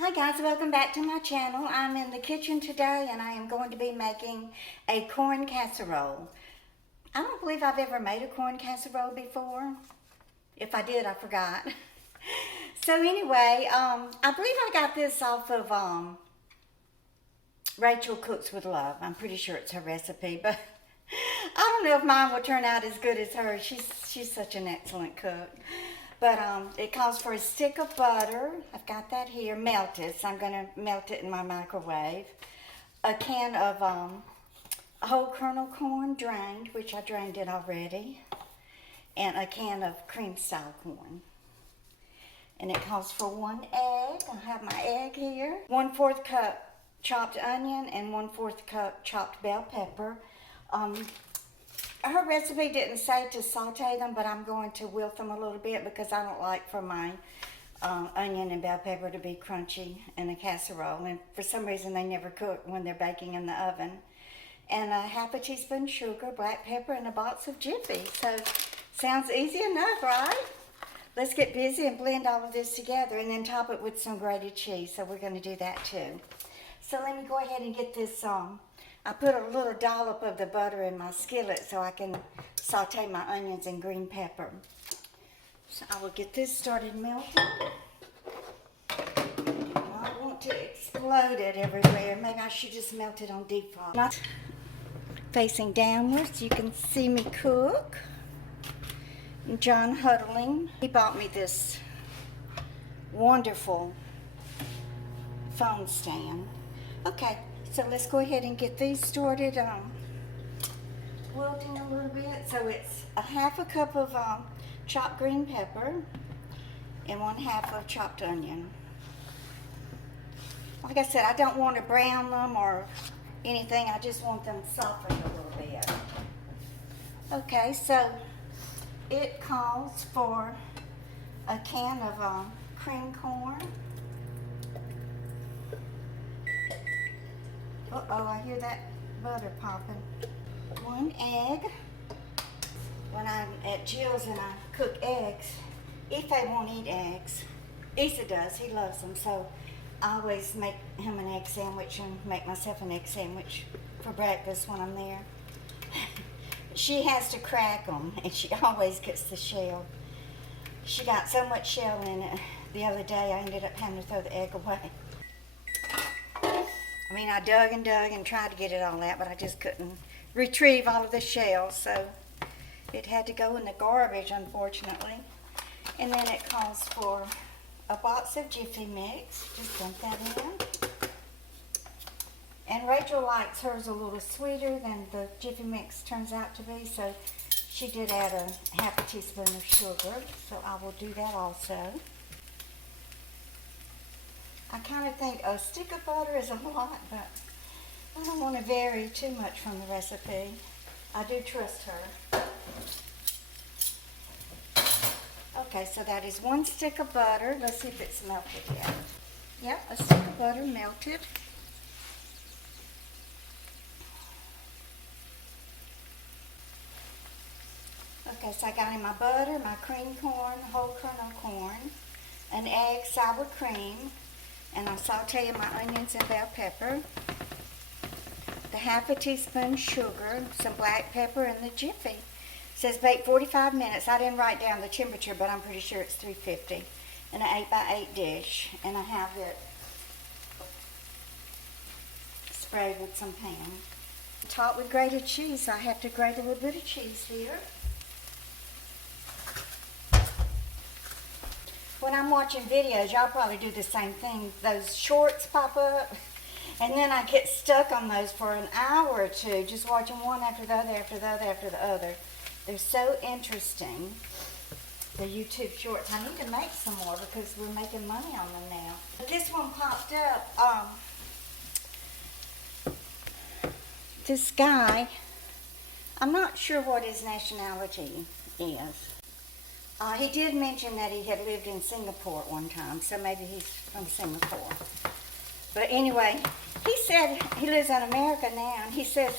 Hi guys, welcome back to my channel. I'm in the kitchen today and I am going to be making a corn casserole. I don't believe I've ever made a corn casserole before. If I did, I forgot. So anyway, I believe I got this off of Rachel Cooks with Love. I'm pretty sure it's her recipe, but I don't know if mine will turn out as good as hers. She's such an excellent cook. But it calls for a stick of butter. I've got that here, melted, so I'm going to melt it in my microwave. A can of whole kernel corn drained, which I drained it already. And a can of cream style corn. And it calls for 1 egg. I have my egg here. 1/4 cup chopped onion and 1/4 cup chopped bell pepper. Her recipe didn't say to saute them, but I'm going to wilt them a little bit because I don't like for my onion and bell pepper to be crunchy in a casserole. And for some reason, they never cook when they're baking in the oven. And a 1/2 teaspoon sugar, black pepper, and a box of Jiffy. So, sounds easy enough, right? Let's get busy and blend all of this together and then top it with some grated cheese. So we're going to do that too. So let me go ahead and get this I put a little dollop of the butter in my skillet so I can saute my onions and green pepper. So I will get this started melting. I want to explode it everywhere. Maybe I should just melt it on default. Not facing downwards, you can see me cook. John Huddling, he bought me this wonderful phone stand. Okay. So let's go ahead and get these started wilting a little bit. So it's a 1/2 cup of chopped green pepper and 1/2 of chopped onion. Like I said, I don't want to brown them or anything. I just want them softened a little bit. Okay, so it calls for a can of cream corn. Uh-oh, I hear that butter popping. 1 egg. When I'm at Jill's and I cook eggs, Ife won't eat eggs. Isa does, he loves them, so I always make him an egg sandwich and make myself an egg sandwich for breakfast when I'm there. She has to crack them, and she always gets the shell. She got so much shell in it the other day, I ended up having to throw the egg away. I mean, I dug and tried to get it all out, but I just couldn't retrieve all of the shells, so it had to go in the garbage, unfortunately. And then it calls for a box of Jiffy mix. Just dump that in. And Rachel likes hers a little sweeter than the Jiffy mix turns out to be, so she did add a 1/2 teaspoon of sugar, so I will do that also. I kind of think a stick of butter is a lot, but I don't want to vary too much from the recipe. I do trust her. Okay, so that is 1 stick of butter. Let's see if it's melted yet. Yep, a stick of butter melted. Okay, so I got in my butter, my cream corn, whole kernel corn, an egg, sour cream, and I'm sauteing my onions and bell pepper, the 1/2 teaspoon sugar, some black pepper, and the Jiffy. It says bake 45 minutes. I didn't write down the temperature, but I'm pretty sure it's 350. In an 8x8 dish, and I have it sprayed with some Pam. Topped with grated cheese, so I have to grate a little bit of cheese here. When I'm watching videos, y'all probably do the same thing. Those shorts pop up, and then I get stuck on those for an hour or two, just watching one after the other, after the other, after the other. They're so interesting, the YouTube shorts. I need to make some more because we're making money on them now. But this one popped up. This guy, I'm not sure what his nationality is. He did mention that he had lived in Singapore at one time, so maybe he's from Singapore. But anyway, he said he lives in America now, and he says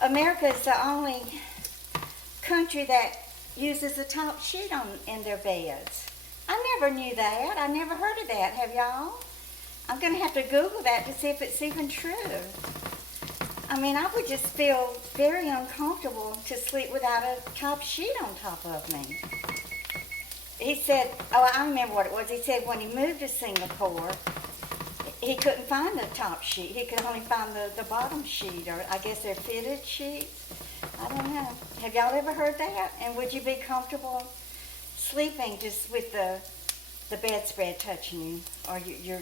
America is the only country that uses a top sheet in their beds. I never knew that. I never heard of that. Have y'all? I'm gonna have to Google that to see if it's even true. I mean, I would just feel very uncomfortable to sleep without a top sheet on top of me. He said, oh, I remember what it was. He said when he moved to Singapore, he couldn't find the top sheet. He could only find the bottom sheet, or I guess they're fitted sheets. I don't know. Have y'all ever heard that? And would you be comfortable sleeping just with the bedspread touching you, or your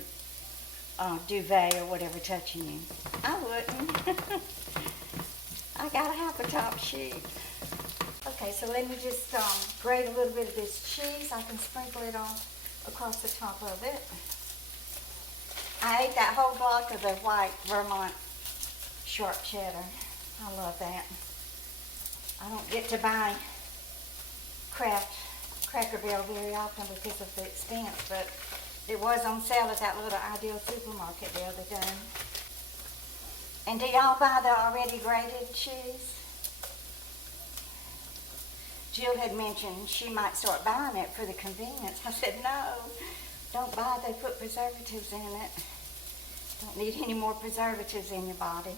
duvet or whatever touching you? I wouldn't. I gotta have a top sheet. Okay, so let me just grate a little bit of this cheese. I can sprinkle it on across the top of it. I ate that whole block of the white Vermont sharp cheddar. I love that. I don't get to buy Kraft Cracker Barrel very often because of the expense, but it was on sale at that little Ideal supermarket the other day. And do y'all buy the already grated cheese? Jill had mentioned she might start buying it for the convenience. I said, no, don't buy it. They put preservatives in it. Don't need any more preservatives in your body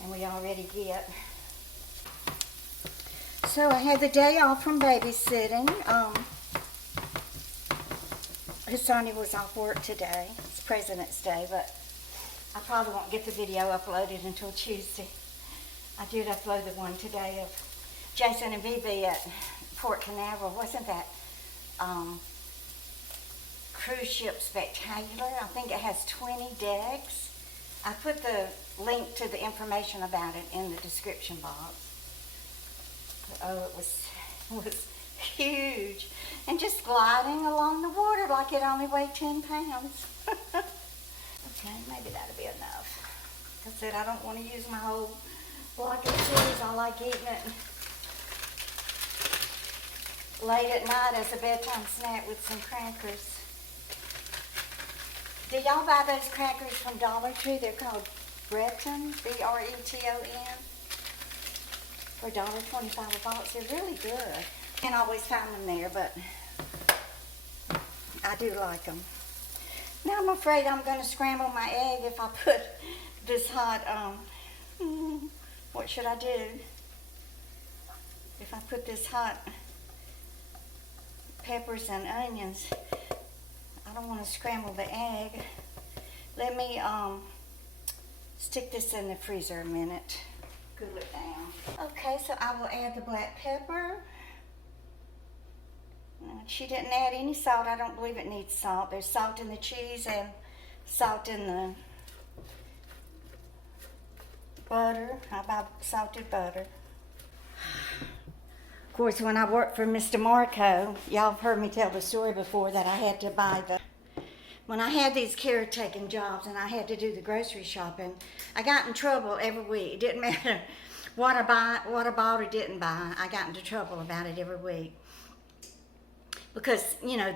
than we already get. So I had the day off from babysitting. Sonny was off work today. It's President's Day, but I probably won't get the video uploaded until Tuesday. I did upload the one today of Jason and Bibi at Port Canaveral. Wasn't that cruise ship spectacular? I think it has 20 decks. I put the link to the information about it in the description box. Oh, it was huge. And just gliding along the water like it only weighed 10 pounds. Okay, maybe that'll be enough. Like I said, I don't want to use my whole block of cheese. I like eating it late at night as a bedtime snack with some crackers. Do y'all buy those crackers from Dollar Tree? They're called Breton, B-R-E-T-O-N, for $1.25 a box. They're really good. Can't always find them there, but I do like them. Now I'm afraid I'm going to scramble my egg if I put this hot, what should I do? If I put this hot peppers and onions, I don't want to scramble the egg. Let me stick this in the freezer a minute. Cool it down. Okay, so I will add the black pepper. She didn't add any salt. I don't believe it needs salt. There's salt in the cheese and salt in the butter. I buy salted butter. Of course, when I worked for Mr. Marco, y'all have heard me tell the story before that I had to buy when I had these caretaking jobs and I had to do the grocery shopping, I got in trouble every week. It didn't matter what I bought or didn't buy. I got into trouble about it every week. Because, you know,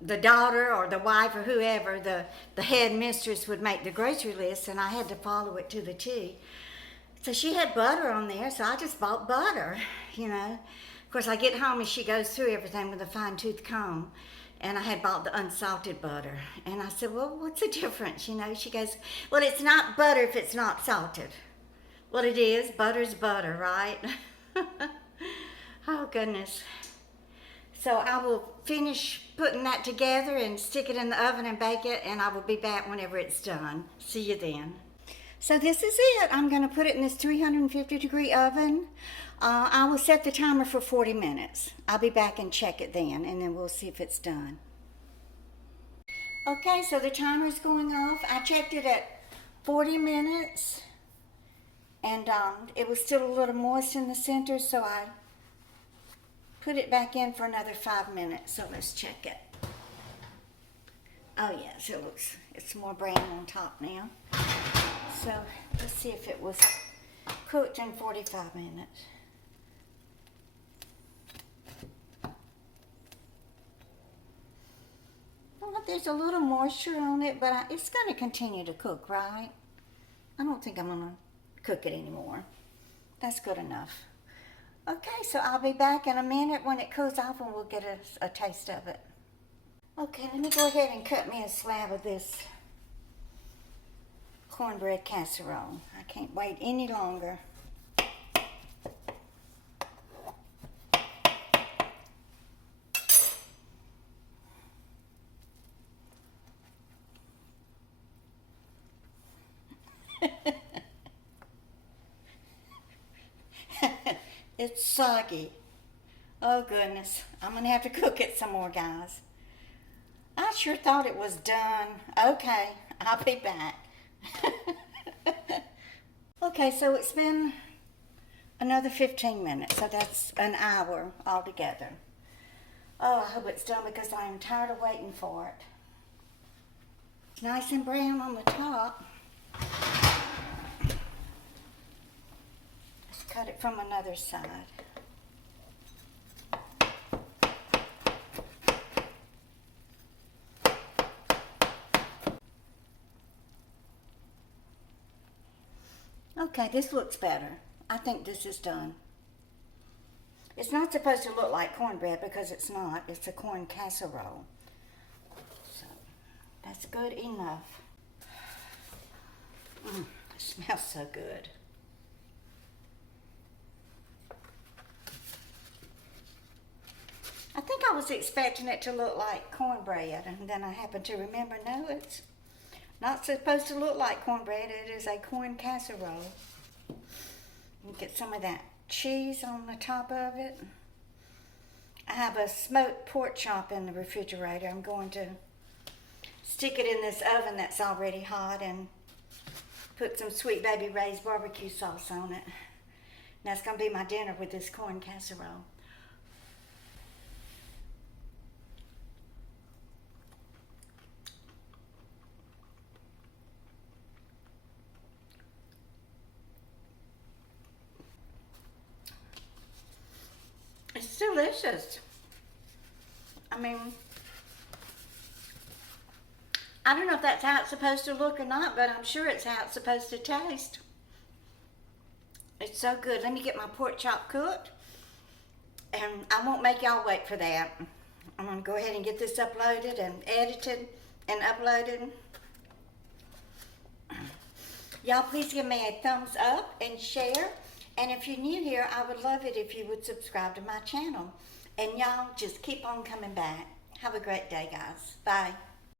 the daughter or the wife or whoever, the head mistress would make the grocery list and I had to follow it to the T. So she had butter on there, so I just bought butter, you know. Of course, I get home and she goes through everything with a fine-tooth comb. And I had bought the unsalted butter. And I said, well, what's the difference? You know, she goes, well, it's not butter if it's not salted. Well, it is. Butter's butter, right? Oh, goodness. So I will finish putting that together and stick it in the oven and bake it, and I will be back whenever it's done. See you then. So this is it. I'm going to put it in this 350-degree oven. I will set the timer for 40 minutes. I'll be back and check it then, and then we'll see if it's done. Okay, so the timer's going off. I checked it at 40 minutes, and it was still a little moist in the center, so I put it back in for another 5 minutes. So let's check it. Oh yes, it's more brown on top now. So let's see if it was cooked in 45 minutes. Well, there's a little moisture on it, but it's going to continue to cook, right? I don't think I'm going to cook it anymore. That's good enough. Okay, so I'll be back in a minute when it cools off and we'll get a taste of it. Okay, let me go ahead and cut me a slab of this cornbread casserole. I can't wait any longer. It's soggy. Oh goodness, I'm gonna have to cook it some more, guys. I sure thought it was done. Okay, I'll be back. Okay, so it's been another 15 minutes, so that's an hour altogether. Oh, I hope it's done because I am tired of waiting for it. It's nice and brown on the top. Let's cut it from another side. Okay, this looks better. I think this is done. It's not supposed to look like cornbread because it's not. It's a corn casserole. So, that's good enough. It smells so good. I think I was expecting it to look like cornbread, and then I happened to remember, no, it's not supposed to look like cornbread. It is a corn casserole. You get some of that cheese on the top of it. I have a smoked pork chop in the refrigerator. I'm going to stick it in this oven that's already hot and put some Sweet Baby Ray's barbecue sauce on it. And that's going to be my dinner with this corn casserole. It's delicious. I mean, I don't know if that's how it's supposed to look or not, but I'm sure it's how it's supposed to taste. It's so good. Let me get my pork chop cooked, and I won't make y'all wait for that. I'm going to go ahead and get this uploaded and edited and uploaded. Y'all please give me a thumbs up and share. And if you're new here, I would love it if you would subscribe to my channel. And y'all just keep on coming back. Have a great day, guys. Bye.